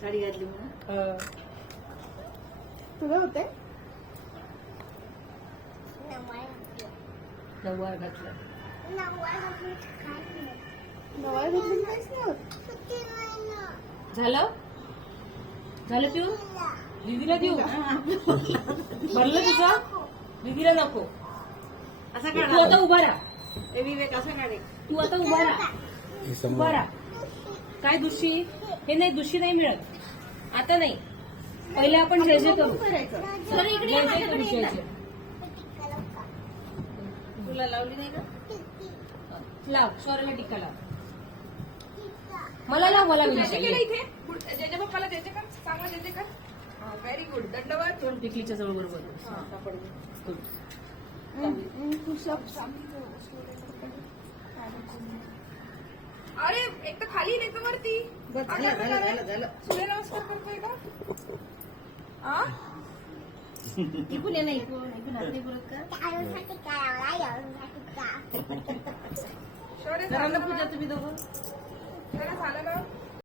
साडी घातली म्हणून. तुला होते नऊवार घातलं. नवाय घेतली काहीच नाही होत. झालं झालं पिऊ दीदीला देऊ भरलं तुझं दीदीला नको. असा काढ तू आता उभा राहा. ए विवेक असा काढे तू आता उभा राहा. उभा राहा. काय दुशी हे नाही दुशी नाही मिळत आता नाही. पहिले आपण जय जय करू. जय जय करू जय जय. तुला लावली नाही का लाव. स्वराला टिक्का लाव. मला लाव. मला इथे जेजे पप्पाला जेजे कर चांगला जेजे कर. Very good. दंडवत. टिकलीच्या जवळ बरोबर. अरे एक तर खाली नाही तर वरती. झालं. सूर्यनमस्कार करतोय का? इकून ये ना इकून हात नाही पुरत का. शौर्य घराला झालं पूजा ना? तुम्ही दोघं. शौर्य झालं ना?